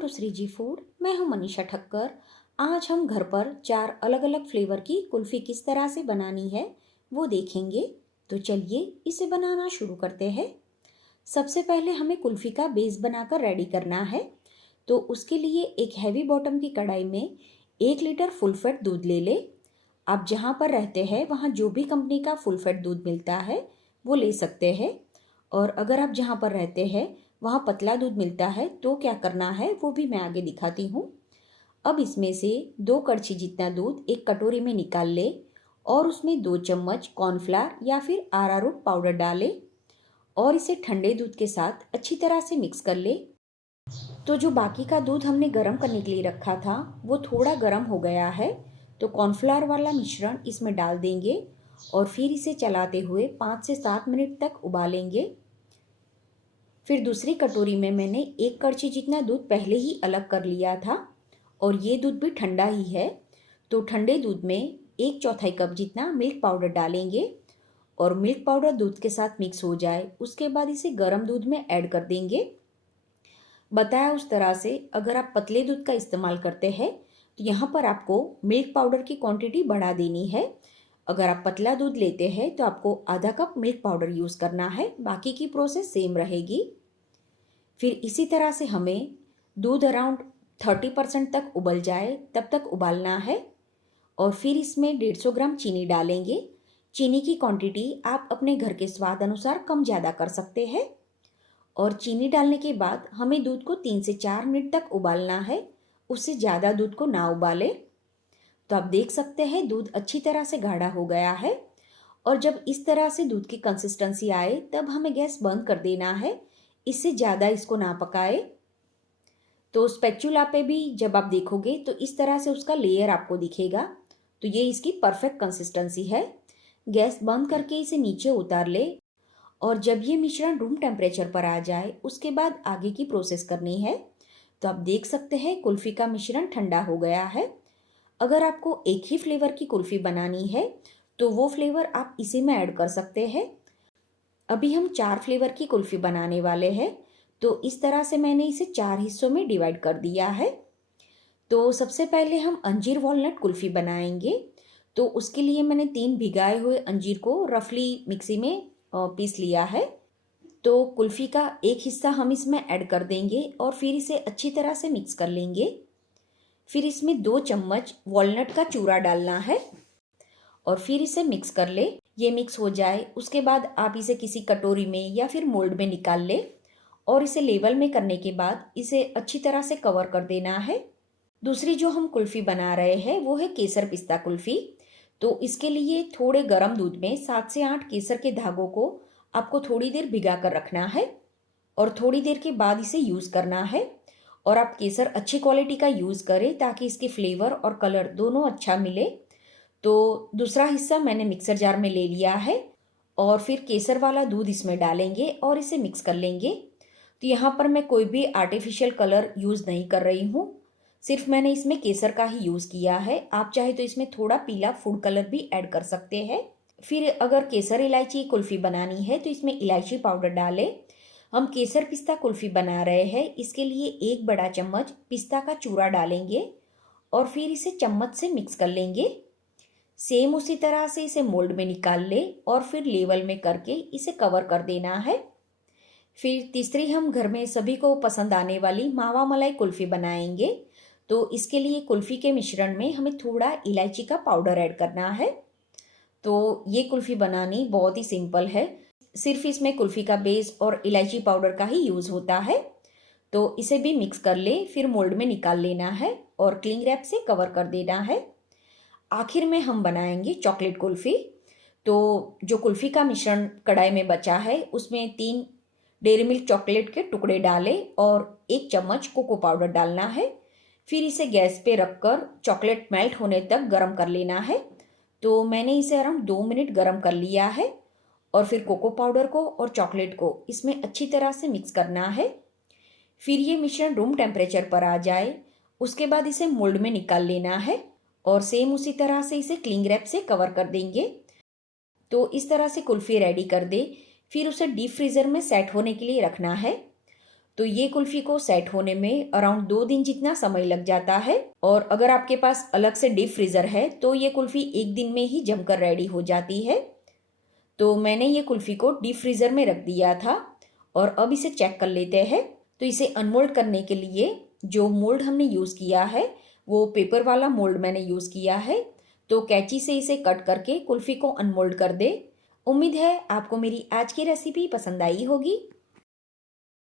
To Shri ji food. मैं हूं मनीषा ठक्कर। आज हम घर पर 4 अलग अलग फ्लेवर की कुल्फ़ी किस तरह से बनानी है वो देखेंगे। तो चलिए इसे बनाना शुरू करते हैं। सबसे पहले हमें कुल्फ़ी का बेस बनाकर रेडी करना है। तो उसके लिए एक हैवी बॉटम की कढ़ाई में 1 लीटर फुल फैट दूध ले ले। आप जहाँ पर रहते हैं वहाँ जो भी कंपनी का फुल फैट दूध मिलता है वो ले सकते हैं। और अगर आप जहाँ पर रहते हैं वहाँ पतला दूध मिलता है तो क्या करना है वो भी मैं आगे दिखाती हूँ। अब इसमें से 2 कड़छी जितना दूध एक कटोरी में निकाल ले और उसमें 2 चम्मच कॉर्नफ्लावर या फिर अरारोट पाउडर डालें और इसे ठंडे दूध के साथ अच्छी तरह से मिक्स कर ले। तो जो बाकी का दूध हमने गर्म करने के लिए रखा था वो थोड़ा गर्म हो गया है, तो कॉर्नफ्लावर वाला मिश्रण इसमें डाल देंगे और फिर इसे चलाते हुए 5 से 7 मिनट तक उबालेंगे। फिर दूसरी कटोरी में मैंने 1 कड़छी जितना दूध पहले ही अलग कर लिया था और ये दूध भी ठंडा ही है। तो ठंडे दूध में 1/4 कप जितना मिल्क पाउडर डालेंगे और मिल्क पाउडर दूध के साथ मिक्स हो जाए उसके बाद इसे गर्म दूध में ऐड कर देंगे। बताया उस तरह से अगर आप पतले दूध का इस्तेमाल करते हैं तो यहाँ पर आपको मिल्क पाउडर की क्वांटिटी बढ़ा देनी है। अगर आप पतला दूध लेते हैं तो आपको आधा कप मिल्क पाउडर यूज़ करना है, बाकी की प्रोसेस सेम रहेगी। फिर इसी तरह से हमें दूध अराउंड 30% तक उबल जाए तब तक उबालना है और फिर इसमें 150 ग्राम चीनी डालेंगे। चीनी की क्वांटिटी आप अपने घर के स्वाद अनुसार कम ज़्यादा कर सकते हैं। और चीनी डालने के बाद हमें दूध को 3 से 4 मिनट तक उबालना है, उससे ज़्यादा दूध को ना उबालें। तो आप देख सकते हैं दूध अच्छी तरह से गाढ़ा हो गया है और जब इस तरह से दूध की कंसिस्टेंसी आए तब हमें गैस बंद कर देना है, इससे ज़्यादा इसको ना पकाए। तो स्पैचुला पे भी जब आप देखोगे तो इस तरह से उसका लेयर आपको दिखेगा। तो ये इसकी परफेक्ट कंसिस्टेंसी है। गैस बंद करके इसे नीचे उतार ले और जब ये मिश्रण रूम टेम्परेचर पर आ जाए उसके बाद आगे की प्रोसेस करनी है। तो आप देख सकते हैं कुल्फ़ी का मिश्रण ठंडा हो गया है। अगर आपको एक ही फ्लेवर की कुल्फ़ी बनानी है तो वो फ्लेवर आप इसी में ऐड कर सकते हैं। अभी हम 4 फ्लेवर की कुल्फ़ी बनाने वाले हैं, तो इस तरह से मैंने इसे 4 हिस्सों में डिवाइड कर दिया है। तो सबसे पहले हम अंजीर वॉलनट कुल्फ़ी बनाएंगे। तो उसके लिए मैंने 3 भिगाए हुए अंजीर को रफली मिक्सी में पीस लिया है। तो कुल्फ़ी का एक हिस्सा हम इसमें ऐड कर देंगे और फिर इसे अच्छी तरह से मिक्स कर लेंगे। फिर इसमें 2 चम्मच वॉलनट का चूरा डालना है और फिर इसे मिक्स कर ले। ये मिक्स हो जाए उसके बाद आप इसे किसी कटोरी में या फिर मोल्ड में निकाल ले और इसे लेवल में करने के बाद इसे अच्छी तरह से कवर कर देना है। दूसरी जो हम कुल्फ़ी बना रहे हैं वो है केसर पिस्ता कुल्फ़ी। तो इसके लिए थोड़े गर्म दूध में 7 से 8 केसर के धागों को आपको थोड़ी देर भिगा कर रखना है और थोड़ी देर के बाद इसे यूज़ करना है। और आप केसर अच्छी क्वालिटी का यूज़ करें ताकि इसके फ्लेवर और कलर दोनों अच्छा मिले। तो दूसरा हिस्सा मैंने मिक्सर जार में ले लिया है और फिर केसर वाला दूध इसमें डालेंगे और इसे मिक्स कर लेंगे। तो यहाँ पर मैं कोई भी आर्टिफिशियल कलर यूज़ नहीं कर रही हूँ, सिर्फ मैंने इसमें केसर का ही यूज़ किया है। आप चाहे तो इसमें थोड़ा पीला फूड कलर भी ऐड कर सकते हैं। फिर अगर केसर इलायची कुल्फ़ी बनानी है तो इसमें इलायची पाउडर डालें। हम केसर पिस्ता कुल्फ़ी बना रहे हैं, इसके लिए 1 बड़ा चम्मच पिस्ता का चूरा डालेंगे और फिर इसे चम्मच से मिक्स कर लेंगे। सेम उसी तरह से इसे मोल्ड में निकाल ले और फिर लेवल में करके इसे कवर कर देना है। फिर तीसरी हम घर में सभी को पसंद आने वाली मावा मलाई कुल्फ़ी बनाएंगे। तो इसके लिए कुल्फ़ी के मिश्रण में हमें थोड़ा इलायची का पाउडर ऐड करना है। तो ये कुल्फ़ी बनानी बहुत ही सिंपल है, सिर्फ इसमें कुल्फ़ी का बेस और इलायची पाउडर का ही यूज़ होता है। तो इसे भी मिक्स कर ले, फिर मोल्ड में निकाल लेना है और क्लिंग रैप से कवर कर देना है। आखिर में हम बनाएंगे चॉकलेट कुल्फ़ी। तो जो कुल्फ़ी का मिश्रण कढ़ाई में बचा है उसमें 3 डेयरी मिल्क चॉकलेट के टुकड़े डालें और 1 चम्मच कोको पाउडर डालना है। फिर इसे गैस पे रखकर चॉकलेट मेल्ट होने तक गर्म कर लेना है। तो मैंने इसे अराउंड 2 मिनट गर्म कर लिया है और फिर कोको पाउडर को और चॉकलेट को इसमें अच्छी तरह से मिक्स करना है। फिर ये मिश्रण रूम टेम्परेचर पर आ जाए उसके बाद इसे मोल्ड में निकाल लेना है और सेम उसी तरह से इसे क्लिंग रैप से कवर कर देंगे। तो इस तरह से कुल्फ़ी रेडी कर दे, फिर उसे डीप फ्रीज़र में सेट होने के लिए रखना है। तो ये कुल्फी को सेट होने में अराउंड 2 दिन जितना समय लग जाता है। और अगर आपके पास अलग से डीप फ्रीज़र है तो ये कुल्फी 1 दिन में ही जमकर रेडी हो जाती है। तो मैंने ये कुल्फी को डीप फ्रीज़र में रख दिया था और अब इसे चेक कर लेते हैं। तो इसे अनमोल्ड करने के लिए जो मोल्ड हमने यूज़ किया है वो पेपर वाला मोल्ड मैंने यूज़ किया है। तो कैंची से इसे कट करके कुल्फी को अनमोल्ड कर दे। उम्मीद है आपको मेरी आज की रेसिपी पसंद आई होगी।